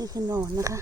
นี่คือนอนนะคะ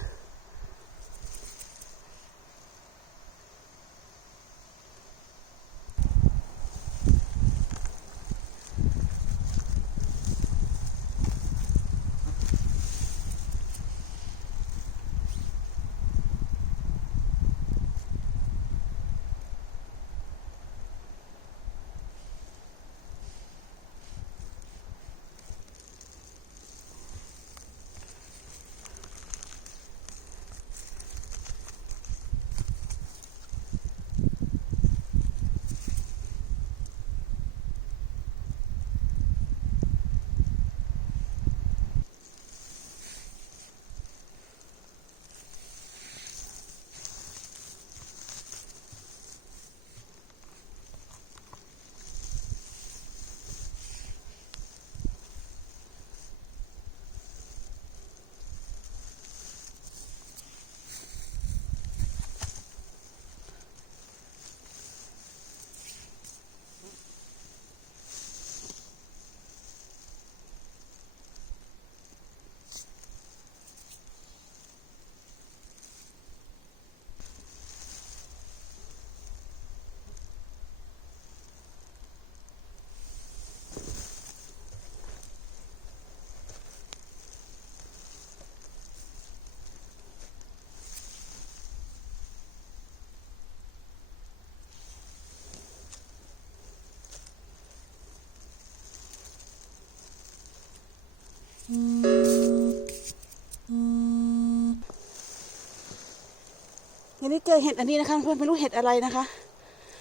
อันนี้เจอเห็ดอันนี้นะคะเพื่อนไม่รู้เห็ดอะไรนะคะ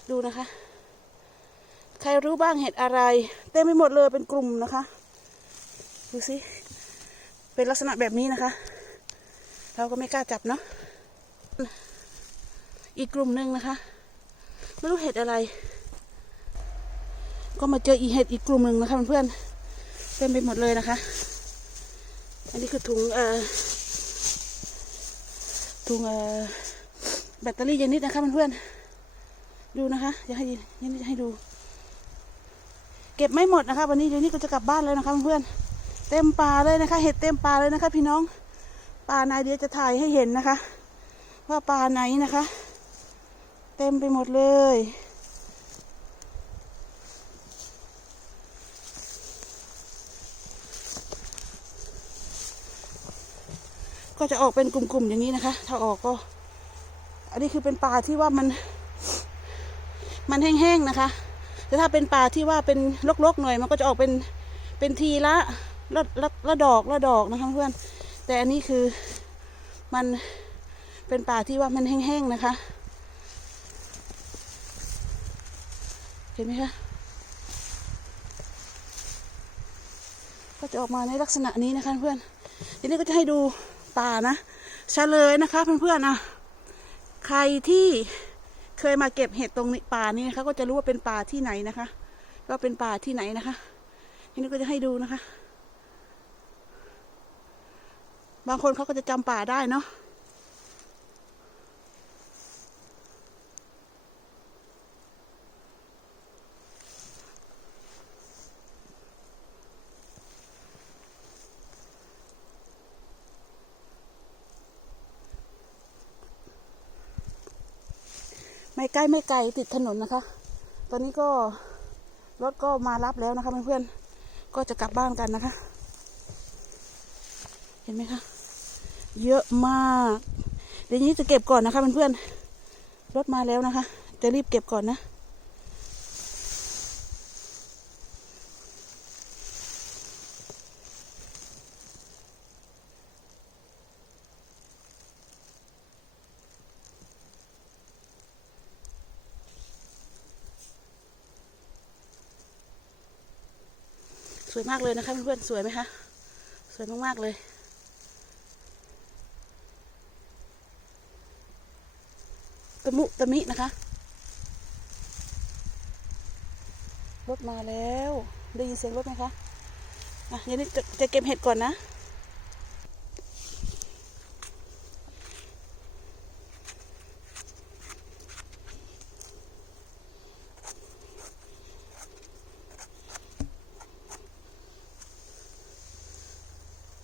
ดูนะคะ ใครรู้บ้างเห็ดอะไร เต็มไปหมดเลยเป็นกลุ่มนะคะ ดูสิเป็นลักษณะแบบนี้นะคะ เราก็ไม่กล้าจับเนาะอีกกลุ่มหนึ่งนะคะ ไม่รู้เห็ดอะไร ก็มาเจออีเห็ดอีกกลุ่มหนึ่งนะคะเพื่อนๆเต็มไปหมดเลยนะคะ อันนี้คือถุงเอ่อถุงเอ่อ แบตเตอรี่เยนนิดนะคะเพื่อนๆดูนะคะจะให้เยนนิดให้ดู เก็บไม่หมดนะคะ วันนี้เยนนิดก็จะกลับบ้านแล้วนะคะเพื่อนๆเต็มป่าเลยนะคะ เห็ดเต็มป่าเลยนะคะ พี่น้องป่าไหนเดี๋ยวจะถ่ายให้เห็นนะคะ ว่าป่าไหนนะคะ เต็มไปหมดเลยก็จะออกเป็นกลุ่มๆอย่างนี้นะคะ ถ้าออกก็ อันนี้คือเป็นป่าที่ว่ามัน มันแห้งๆนะคะ แต่ถ้าเป็นป่าที่ว่าเป็นรกๆหน่อย มันก็จะออกเป็นเป็นทีละละละละดอกละดอกนะคะเพื่อน แต่อันนี้คือมันเป็นป่าที่ว่ามันแห้งๆนะคะ เห็นไหมคะ ก็จะออกมาในลักษณะนี้นะคะเพื่อน ทีนี้ก็จะให้ดูป่านะเฉลยนะคะเพื่อนๆนะ ใครที่เคยมาเก็บเห็ดตรงนี้ป่านี้นะคะ ก็จะรู้ว่าเป็นป่าที่ไหนนะคะ ก็เป็นป่าที่ไหนนะคะทีนี้ก็จะให้ดูนะคะ บางคนเขาก็จะจำป่าได้เนาะ ไม่ใกล้ไม่ไกลติดถนนนะคะ ตอนนี้ก็รถก็มารับแล้วนะคะเพื่อนๆก็จะกลับบ้านกันนะคะ เห็นไหมคะ เยอะมากเดี๋ยวนี้จะเก็บก่อนนะคะเพื่อนๆรถมาแล้วนะคะ จะรีบเก็บก่อนนะ วยมากเลยนะคะเพื่อนๆสวยไหมคะ สวยมากๆเลย ตะมุตะมินะคะรถมาแล้ว ได้ยินเสียงรถไหมคะ อะเดี๋ยวนี้จะจะเก็บเห็ดก่อนนะ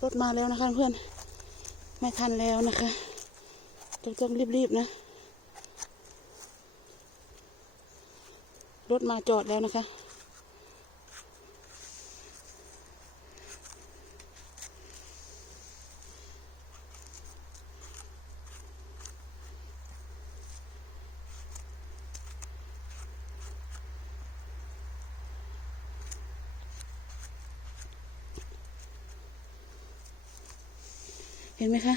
รถมาแล้วนะคะเพื่อน ไม่ทันแล้วนะคะต้องต้องรีบๆนะ รถมาจอดแล้วนะคะ ห็นไหมคะ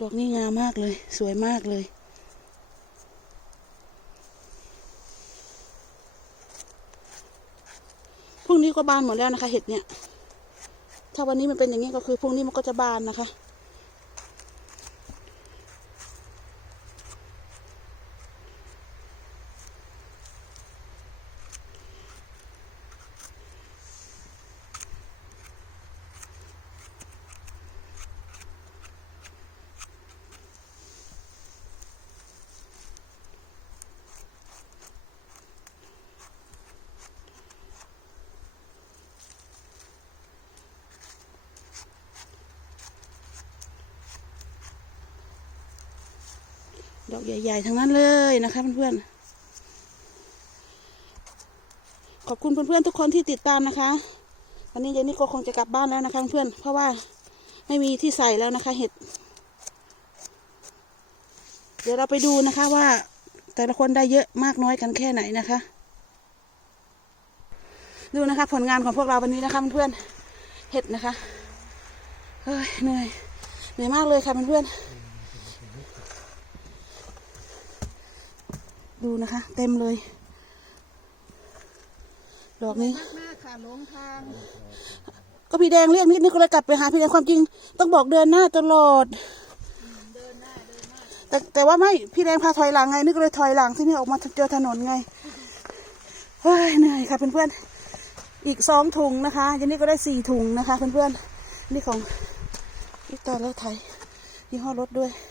ดอกนี้งามมากเลย สวยมากเลย พรุ่งนี้ก็บานหมดแล้วนะคะ เห็ดเนี่ย ถ้าวันนี้มันเป็นอย่างนี้ก็คือพรุ่งนี้มันก็จะบานนะคะ ดอกใหญ่ๆทั้งนั้นเลยนะคะเพื่อนๆ ขอบคุณเพื่อนๆทุกคนที่ติดตามนะคะ วันนี้เจนนี่ก็คงจะกลับบ้านแล้วนะคะเพื่อนเพราะว่าไม่มีที่ใส่แล้วนะคะ เห็ด เดี๋ยวเราไปดูนะคะว่า แต่ละคนได้เยอะมากน้อยกันแค่ไหนนะคะ ดูนะคะ ผลงานของพวกเราวันนี้นะคะเพื่อนๆเห็ดนะคะเฮ้ยเหนื่อยเหนื่อยมากเลยค่ะเพื่อนๆ ดูนะคะ เต็มเลย ดอกนี้มากมากค่ะหลงทาง ก็พี่แดงเรียกนิดนึงก็เลยกลับไปหาพี่แดงความจริง ต้องบอกเดินหน้าตลอด แต่แต่ว่าไม่พี่แดงพาถอยหลังไงนึกเลยถอยหลังที่นี่ออกมาเจอถนนไงเฮ้ยเหนื่อยค่ะเพื่อนๆอีกสองถุงนะคะยันนี่ก็ได้สี่ถุงนะคะเพื่อนๆนี่ของนี่ตอนแล้วไทยยี่ห้อรถด้วยเ